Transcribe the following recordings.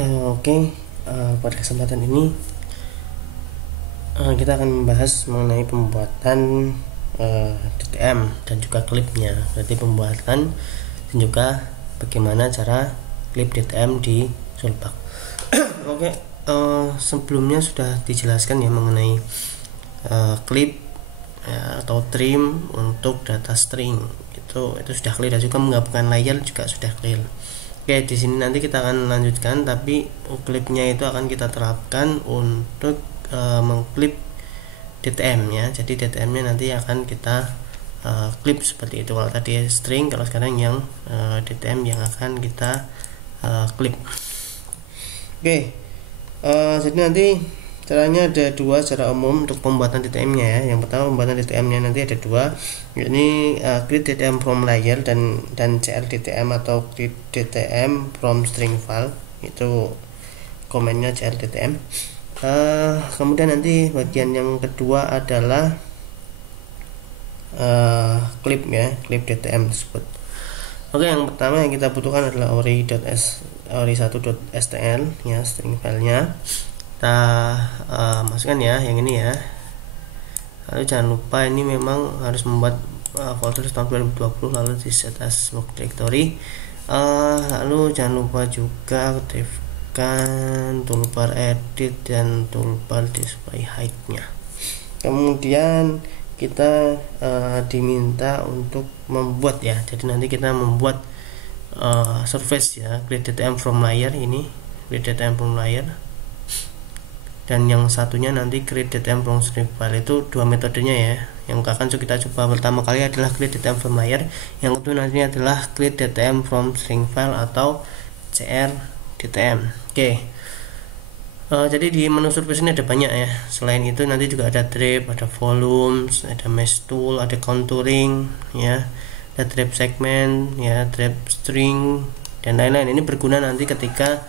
Oke, pada kesempatan ini kita akan membahas mengenai pembuatan DTM dan juga klipnya. Berarti pembuatan dan juga bagaimana cara klip DTM di Solbak. Oke, sebelumnya sudah dijelaskan ya mengenai klip ya, atau trim untuk data string itu sudah clear, dan juga menggabungkan layer juga sudah clear. Oke, di sini nanti kita akan lanjutkan, tapi klipnya itu akan kita terapkan untuk mengklip DTM ya. Jadi DTM-nya nanti akan kita klip seperti itu. Kalau tadi string, kalau sekarang yang DTM yang akan kita klip. Oke, jadi nanti caranya ada dua secara umum untuk pembuatan DTM-nya ya. Yang pertama, pembuatan DTM-nya nanti ada dua, yakni create DTM from layer dan CR DTM atau create DTM from string file. Itu komennya CR DTM. Kemudian nanti bagian yang kedua adalah clip ya, clip DTM tersebut. Oke, yang pertama yang kita butuhkan adalah ori1.stl ya, string filenya. Kita masukkan ya yang ini ya. Lalu jangan lupa ini memang harus membuat folder tahun 2020 lalu di set as work directory. Lalu jangan lupa juga aktifkan toolbar edit dan toolbar display height-nya. Kemudian kita diminta untuk membuat ya. Jadi nanti kita membuat surface ya, create DTM from layer ini, create DTM from layer. Dan yang satunya nanti create DTM from string file. Itu dua metodenya ya. Yang akan kita coba pertama kali adalah create DTM from layer, yang kedua nanti adalah create DTM from string file atau CR DTM. Oke. Jadi di menu surface ini ada banyak ya. Selain itu nanti juga ada drape, ada volumes, ada mesh tool, ada contouring ya, ada drape segment ya, drape string dan lain-lain. Ini berguna nanti ketika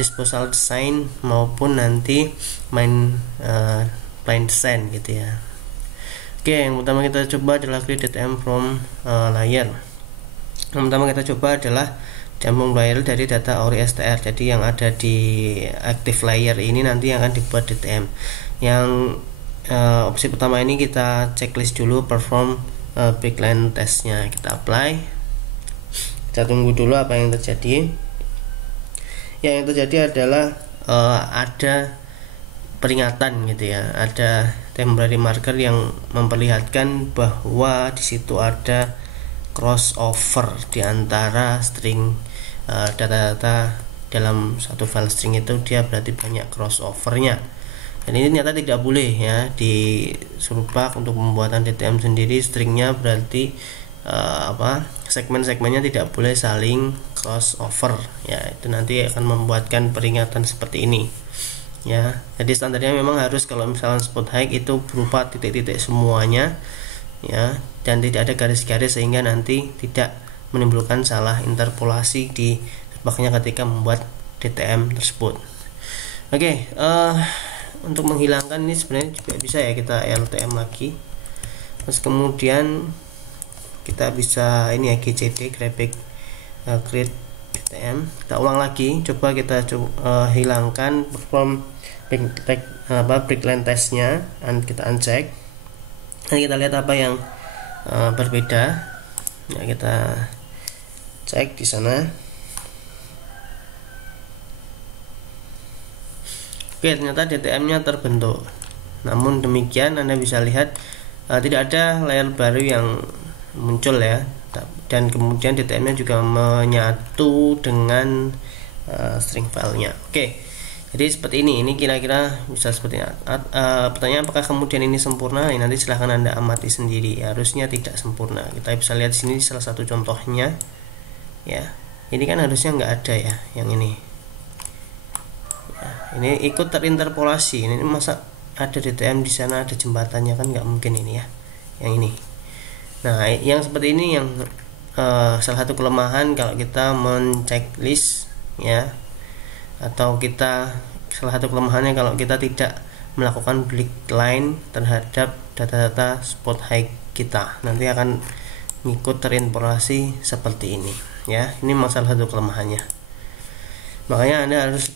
disposal design maupun nanti main plain design gitu ya. Oke, yang pertama kita coba adalah create DTM from layer. Yang pertama kita coba adalah DTM from layer dari data ori str. Jadi yang ada di active layer ini nanti yang akan dibuat DTM. Yang opsi pertama ini kita checklist dulu, perform backline testnya, kita apply. Kita tunggu dulu apa yang terjadi. Yang terjadi adalah ada peringatan gitu ya, ada temporary marker yang memperlihatkan bahwa di situ ada crossover di antara string data-data dalam satu file string itu, dia berarti banyak crossovernya. Dan ini ternyata tidak boleh ya di Solbak untuk pembuatan DTM sendiri. Stringnya berarti segmen-segmennya tidak boleh saling crossover ya. Itu nanti akan membuatkan peringatan seperti ini ya. Jadi standarnya memang harus, kalau misalnya spot high itu berupa titik-titik semuanya ya, dan tidak ada garis-garis sehingga nanti tidak menimbulkan salah interpolasi di Solbaknya ketika membuat DTM tersebut. Oke, untuk menghilangkan ini sebenarnya juga bisa ya, kita LTM lagi, terus kemudian kita bisa ini ya, GCD graphic create DTM. Kita ulang lagi, coba kita hilangkan perform backline testnya, dan kita uncheck. Nanti kita lihat apa yang berbeda ya, kita cek di sana. Oke, ternyata DTM nya terbentuk. Namun demikian Anda bisa lihat tidak ada layer baru yang muncul ya, dan kemudian DTM-nya juga menyatu dengan string filenya. Oke, jadi seperti ini kira-kira bisa seperti ini. Pertanyaan apakah kemudian ini sempurna? Nanti silahkan Anda amati sendiri. Harusnya tidak sempurna. Kita bisa lihat di sini salah satu contohnya ya. Ini kan harusnya nggak ada ya, yang ini ya, ini ikut terinterpolasi. Ini masa ada DTM di sana, ada jembatannya, kan nggak mungkin ini ya, yang ini. Nah, yang seperti ini yang salah satu kelemahan kalau kita men-checklist ya, atau kita salah satu kelemahannya kalau kita tidak melakukan break line terhadap data-data spot high kita, nanti akan ngikut terinterpolasi seperti ini ya. Ini masalah satu kelemahannya. Makanya Anda harus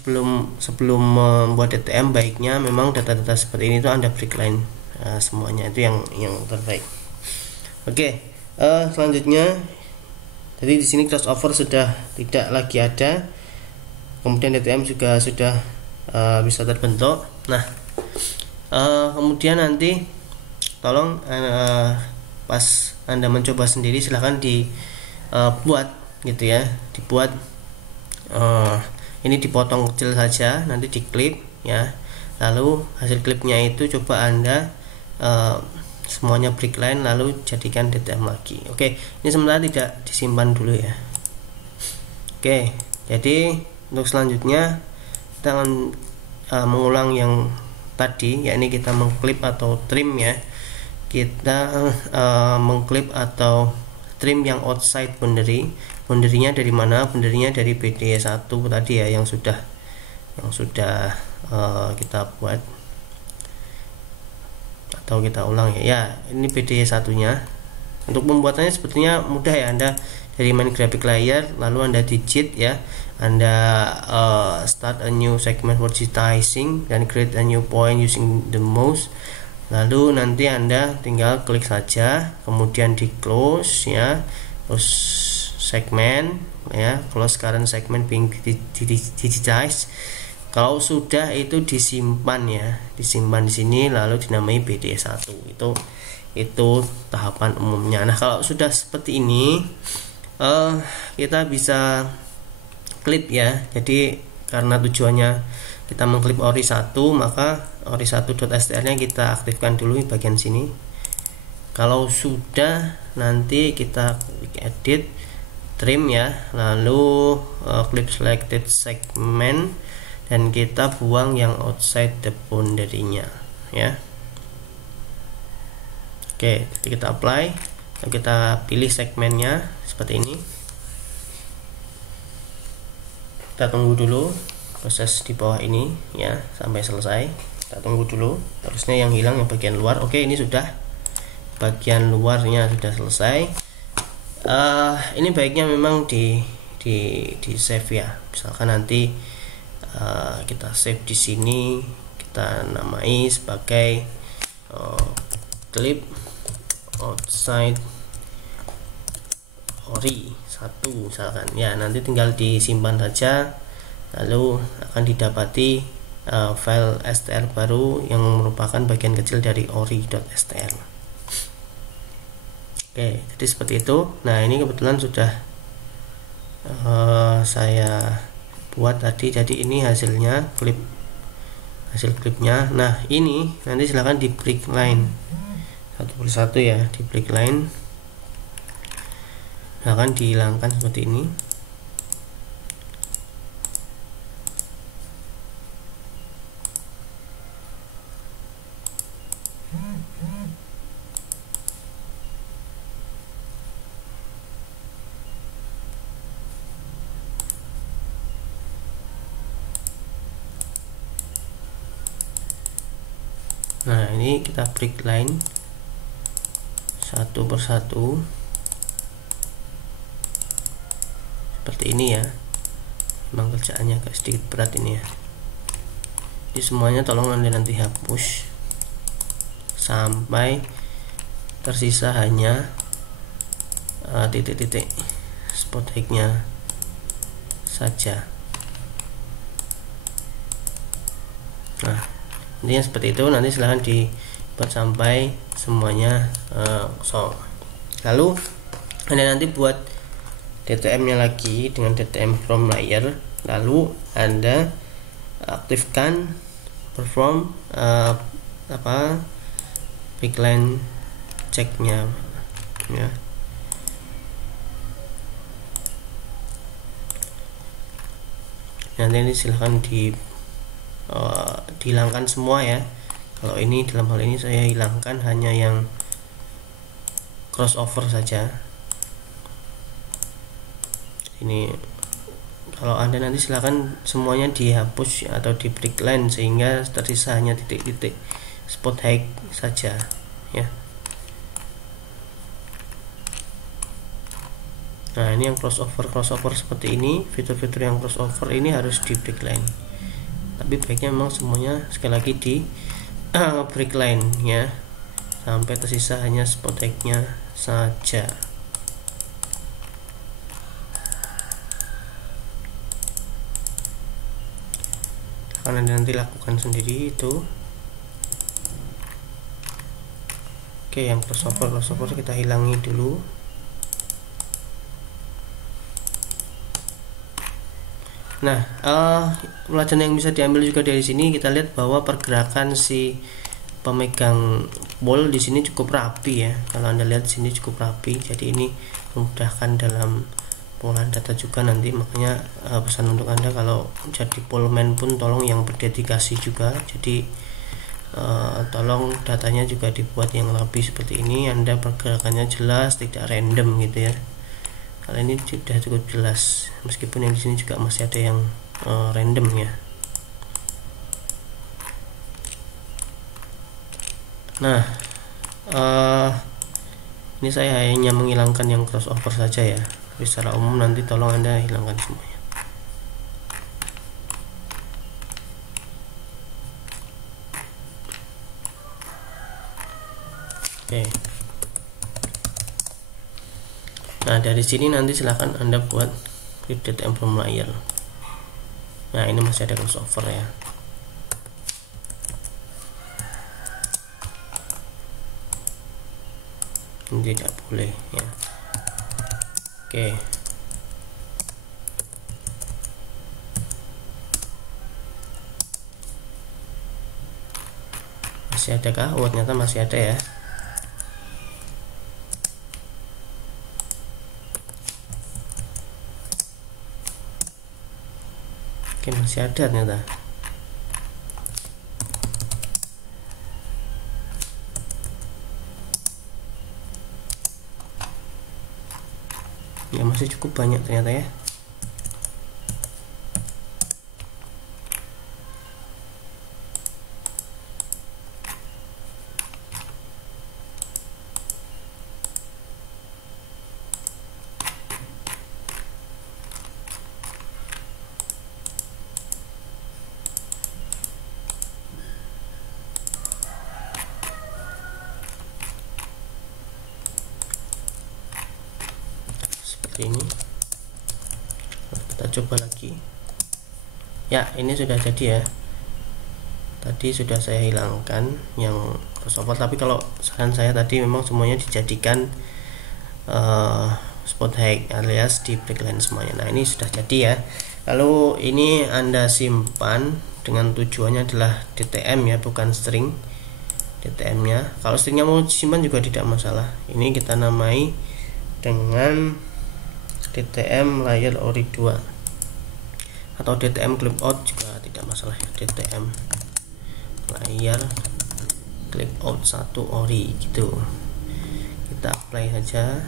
sebelum membuat DTM, baiknya memang data-data seperti ini itu Anda breakline semuanya, itu yang terbaik. Oke, selanjutnya, jadi di sini crossover sudah tidak lagi ada, kemudian DTM juga sudah bisa terbentuk. Nah, kemudian nanti tolong pas Anda mencoba sendiri silahkan dibuat gitu ya, dibuat ini dipotong kecil saja, nanti diklip ya, lalu hasil klipnya itu coba Anda semuanya breakline lalu jadikan DTM lagi. Oke, ini sementara tidak disimpan dulu ya. Oke, jadi untuk selanjutnya kita akan mengulang yang tadi, yakni kita mengklip atau trim ya. Kita mengklip atau trim yang outside boundary. Boundary-nya dari mana? Boundary-nya dari BD1 tadi ya, yang sudah kita buat atau kita ulang ya. Ya, ini BD1 nya. Untuk pembuatannya sebetulnya mudah ya, Anda dari main graphic layer lalu Anda digit ya, Anda start a new segment verticizing dan create a new point using the mouse, lalu nanti Anda tinggal klik saja, kemudian di close ya, terus segment ya, close current segment being digitized. Kalau sudah itu disimpan ya, disimpan di sini lalu dinamai BD1. Itu tahapan umumnya. Nah, kalau sudah seperti ini kita bisa klip ya. Jadi karena tujuannya kita mengklip ori 1, maka ori 1.str nya kita aktifkan dulu di bagian sini. Kalau sudah, nanti kita edit, trim ya, lalu clip selected segment dan kita buang yang outside the boundary-nya ya. Oke, jadi kita apply, kita pilih segmennya seperti ini. Kita tunggu dulu proses di bawah ini ya sampai selesai. Kita tunggu dulu, terusnya yang hilang yang bagian luar. Oke, ini sudah, bagian luarnya sudah selesai. Ini baiknya memang di save ya. Misalkan nanti kita save di sini, kita namai sebagai clip outside ori 1 misalkan ya, nanti tinggal disimpan saja, lalu akan didapati file str baru yang merupakan bagian kecil dari ori.str. Oke, jadi seperti itu. Nah, ini kebetulan sudah saya buat tadi, jadi ini hasilnya, hasil klipnya. Nah, ini nanti silahkan di breakline satu persatu ya, di breakline akan dihilangkan seperti ini. Nah, ini kita breakline satu persatu seperti ini ya. Memang kerjaannya agak sedikit berat ini ya. Jadi semuanya tolong Anda nanti hapus sampai tersisa hanya titik-titik spot hike-nya saja. Nah, intinya seperti itu. Nanti silahkan dibuat sampai semuanya kosong. Lalu Anda nanti buat DTM nya lagi dengan DTM from layer, lalu Anda aktifkan perform breakline check-nya ya. Nanti ini silahkan dihilangkan semua ya. Kalau ini, dalam hal ini saya hilangkan hanya yang crossover saja. Ini kalau Anda nanti silahkan semuanya dihapus atau di breakline sehingga tersisa hanya titik-titik spot hike saja ya. Nah, ini yang crossover seperti ini, fitur-fitur yang crossover ini harus di breakline. Tapi baiknya memang semuanya sekali lagi di breakline ya, sampai tersisa hanya spot tag-nya saja. Karena nanti lakukan sendiri itu. Oke, yang crossover kita hilangi dulu. Nah, pelajaran yang bisa diambil juga dari sini, kita lihat bahwa pergerakan si pemegang ball di sini cukup rapi ya. Kalau Anda lihat di sini cukup rapi, jadi ini memudahkan dalam pengolahan data juga nanti. Makanya pesan untuk Anda kalau jadi ballman pun tolong yang berdedikasi juga. Jadi tolong datanya juga dibuat yang rapi seperti ini. Anda pergerakannya jelas, tidak random gitu ya. Kalau ini sudah cukup jelas, meskipun yang di sini juga masih ada yang random ya. Nah, ini saya hanya menghilangkan yang crossover saja ya. Tapi secara umum nanti tolong Anda hilangkan semuanya. Oke. Nah, dari sini nanti silahkan Anda buat create DTM from layer. Nah, ini masih ada crossover ya. Ini tidak boleh ya. Oke. Masih adakah? Oh, ternyata masih ada ya. Oke, masih ada ternyata. Ya, masih cukup banyak ternyata ya. Ini kita coba lagi ya. Ini sudah jadi ya, tadi sudah saya hilangkan yang crossover, tapi kalau saran saya tadi memang semuanya dijadikan spot high alias di breakline semuanya. Nah, ini sudah jadi ya. Lalu ini Anda simpan dengan tujuannya adalah DTM ya, bukan string. DTM nya, kalau stringnya mau simpan juga tidak masalah. Ini kita namai dengan DTM layer ori 2 atau DTM clip out juga tidak masalah ya. DTM layer clip out 1 ori gitu. Kita apply saja.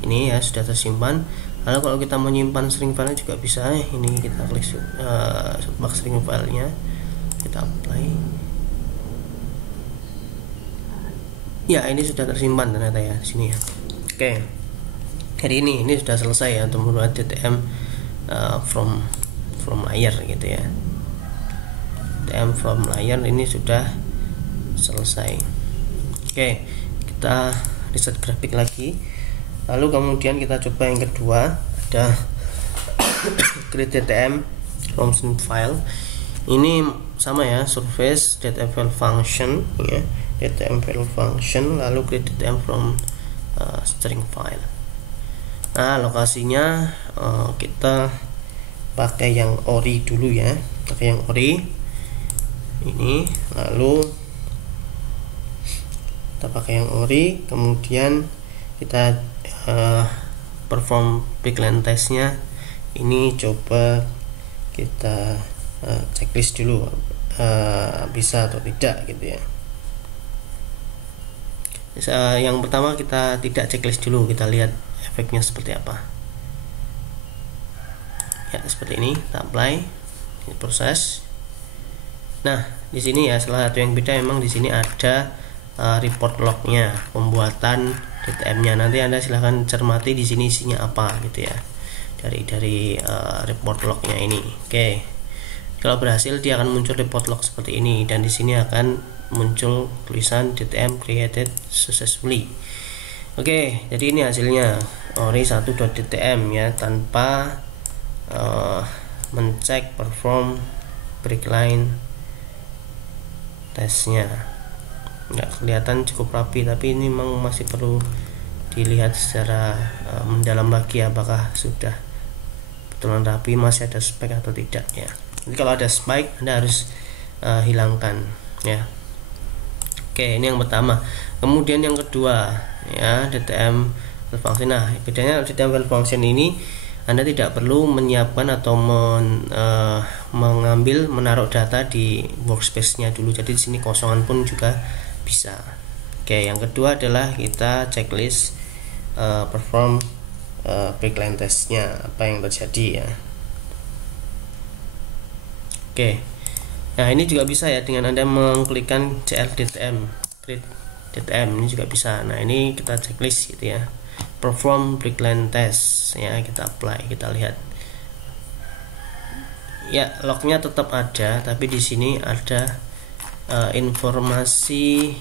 Ini ya sudah tersimpan. Lalu kalau kita menyimpan string file juga bisa. Ini kita klik box string filenya, kita apply. Ya, ini sudah tersimpan ternyata ya di sini ya. Oke. Jadi ini sudah selesai ya untuk membuat DTM from layer gitu ya. DTM from layer ini sudah selesai. Oke, kita reset grafik lagi. Lalu kemudian kita coba yang kedua, ada create DTM from string file. Ini sama ya, surface DTM file function ya, DTM file function, lalu create DTM from string file. Nah, lokasinya kita pakai yang ori dulu ya, pakai yang ori ini, lalu kita pakai yang ori, kemudian kita perform breakline testnya. Ini coba kita checklist dulu bisa atau tidak gitu ya. Yang pertama kita tidak checklist dulu, kita lihat efeknya seperti apa ya. Seperti ini, kita apply, ini proses. Nah, di sini ya salah satu yang beda memang di sini ada report lognya, pembuatan DTM-nya. Nanti Anda silahkan cermati di sini isinya apa gitu ya, dari report lognya ini. Oke, kalau berhasil dia akan muncul report log seperti ini, dan di sini akan muncul tulisan DTM created successfully. Oke, jadi ini hasilnya ori1.dtm ya, tanpa mencek perform breakline tesnya. Nggak kelihatan cukup rapi, tapi ini memang masih perlu dilihat secara mendalam lagi apakah sudah betulan rapi, masih ada spike atau tidak ya. Jadi kalau ada spike Anda harus hilangkan ya. Oke, ini yang pertama. Kemudian yang kedua ya, DTM value function. Nah, bedanya DTM value function ini Anda tidak perlu menyiapkan atau menaruh data di workspace-nya dulu. Jadi di sini kosongan pun juga bisa. Oke, yang kedua adalah kita checklist perform breakline testnya, apa yang terjadi ya. Oke, nah ini juga bisa ya, dengan Anda mengklikkan CL DTM create DTM ini juga bisa. Nah, ini kita checklist gitu ya, perform breakline test ya, kita apply, kita lihat ya, lognya tetap ada, tapi di sini ada informasi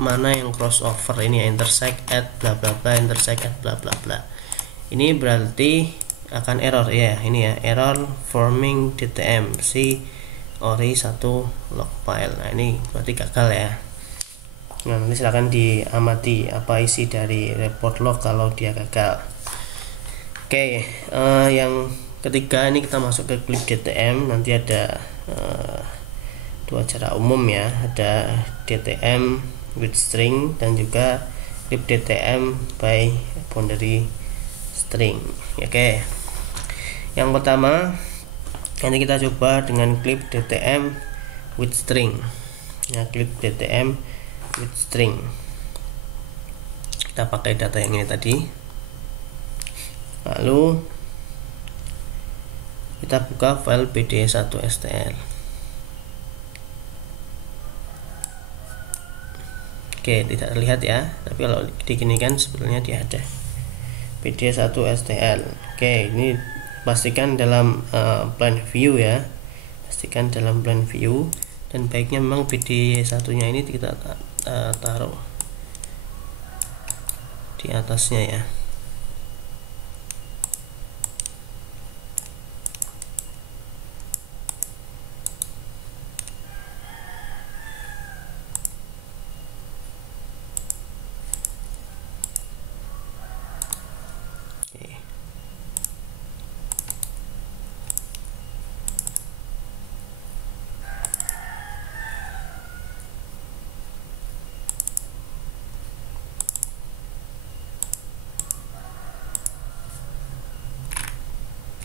mana yang crossover ini ya, intersect at bla bla bla, intersect at bla bla bla. Ini berarti akan error ya, ini ya, error forming DTM si ori1 log file. Nah, ini berarti gagal ya. Nah, nanti silahkan diamati apa isi dari report log kalau dia gagal. Oke, yang ketiga ini kita masuk ke clip DTM. Nanti ada dua cara umum ya, ada DTM with string dan juga clip DTM by boundary string. Oke, yang pertama nanti kita coba dengan clip DTM with string ya, clip DTM with string. Kita pakai data yang ini tadi, lalu kita buka file pd1stl. Oke, tidak terlihat ya, tapi kalau diginikan sebetulnya dia ada pd1stl. Oke, ini pastikan dalam plan view ya, pastikan dalam plan view, dan baiknya memang pd1 nya ini kita taruh di atasnya ya.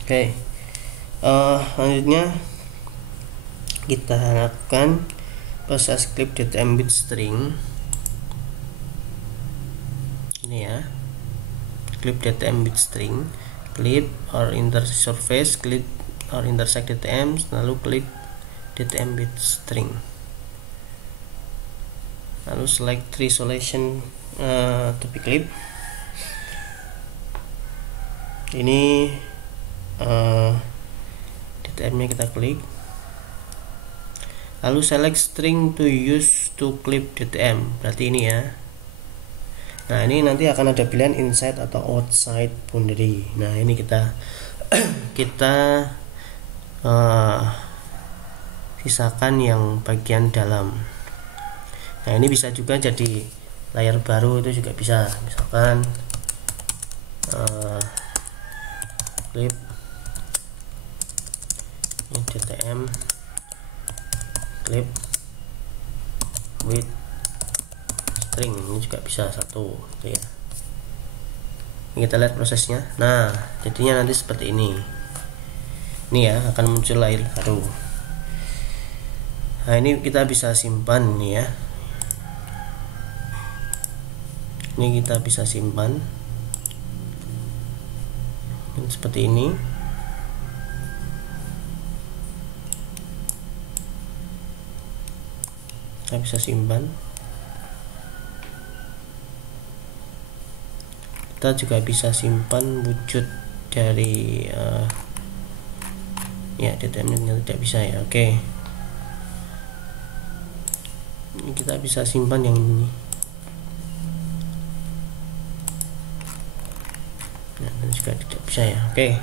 Oke, selanjutnya kita lakukan proses clip DTM with string ini ya, clip DTM with string, clip or intersect surface, clip or intersect DTM, lalu clip DTM with string, lalu select three solution to be clip. Ini DTM nya kita klik, lalu select string to use to clip DTM, berarti ini ya. Nah, ini nanti akan ada pilihan inside atau outside boundary. Nah, ini kita sisakan yang bagian dalam. Nah, ini bisa juga jadi layar baru, itu juga bisa, misalkan clip DTM clip with string, ini juga bisa satu gitu ya. Ini kita lihat prosesnya. Nah, jadinya nanti seperti ini ya, akan muncul layar baru. Nah, ini kita bisa simpan nih ya, ini kita bisa simpan seperti ini. Kita bisa simpan. kita juga bisa simpan wujud dari ya DTM nya tidak bisa ya. Oke, ini kita bisa simpan yang ini. Nah, juga tidak bisa ya. Oke.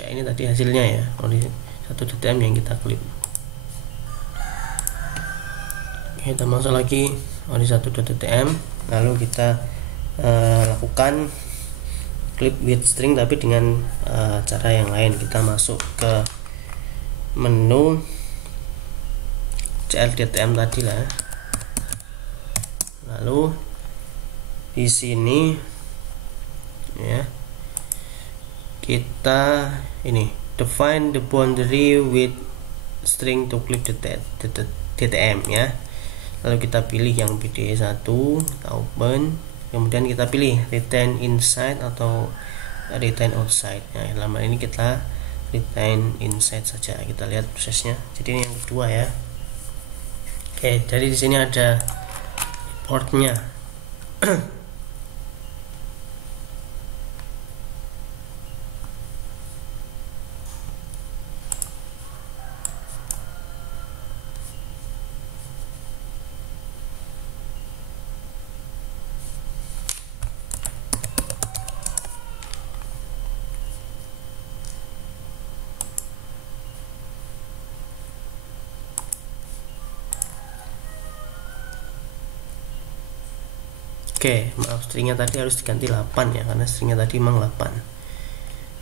Ya, ini tadi hasilnya ya, oleh satu DTM yang kita klik. Kita masuk lagi oleh satu DTM, lalu kita lakukan clip with string tapi dengan cara yang lain. Kita masuk ke menu CLDTM tadi lah, lalu di sini ya kita ini define the boundary with string to clip DTM ya. Lalu kita pilih yang BDE1, kita open, kemudian kita pilih retain inside atau retain outside. Nah, dalam hal ini kita retain inside saja. Kita lihat prosesnya. Jadi ini yang kedua ya. Oke, jadi di sini ada reportnya. Oke, maaf, stringnya tadi harus diganti 8 ya, karena stringnya tadi memang 8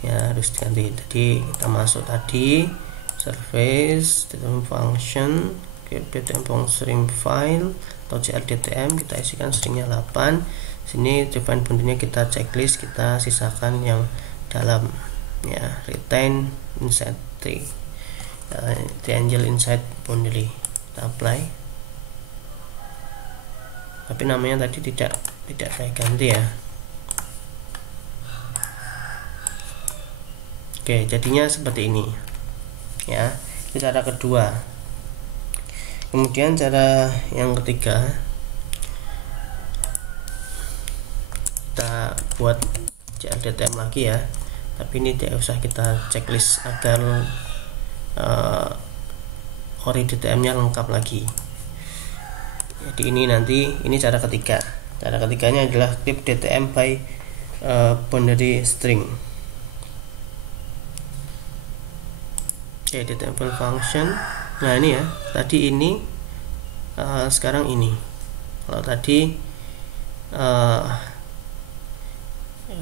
ya, harus diganti. Jadi kita masuk tadi service DTM function DTM string file atau CLDTM, kita isikan stringnya 8. Sini define boundary-nya kita checklist, kita sisakan yang dalam ya, retain inside triangle inside boundary. Kita apply, tapi namanya tadi tidak saya ganti ya. Oke, jadinya seperti ini ya. Itu cara kedua. Kemudian cara yang ketiga, kita buat CLDTM lagi ya, tapi ini tidak usah kita checklist agar ori DTM nya lengkap lagi. Jadi ini nanti, ini cara ketiga. Cara ketiganya adalah clip DTM by boundary string. Oke, DTM function. Nah ini ya, tadi ini, sekarang ini. Kalau tadi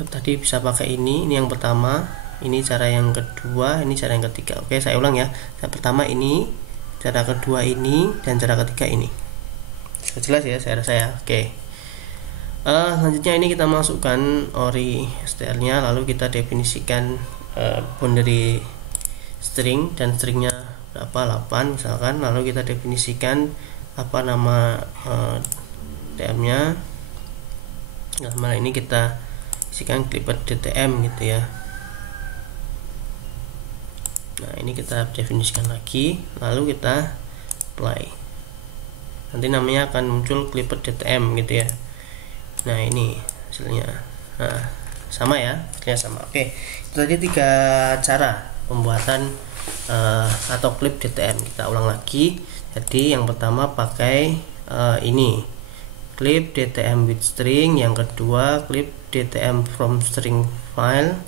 tadi bisa pakai ini yang pertama, ini cara yang kedua, ini cara yang ketiga. Oke, saya ulang ya. Cara pertama ini, cara kedua ini, dan cara ketiga ini. Jelas ya, saya rasa ya. Oke. Selanjutnya ini kita masukkan ori str nya, lalu kita definisikan boundary string, dan stringnya berapa, 8 misalkan. Lalu kita definisikan apa nama DTM nya. Nah, malah ini kita isikan clipper DTM gitu ya. Nah, ini kita definisikan lagi, lalu kita apply. Nanti namanya akan muncul clipper DTM gitu ya. Nah, ini hasilnya. Nah, sama ya, hasilnya sama. Oke, itu tadi 3 cara pembuatan atau clip DTM. Kita ulang lagi. Jadi yang pertama pakai ini clip DTM with string, yang kedua clip DTM from string file,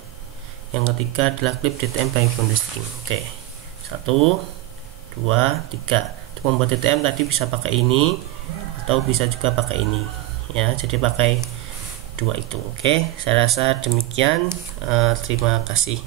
yang ketiga adalah clip DTM by boundary string. Oke, 1, 2, 3. Untuk membuat DTM tadi bisa pakai ini atau bisa juga pakai ini ya, jadi pakai dua itu. Oke, saya rasa demikian. Terima kasih.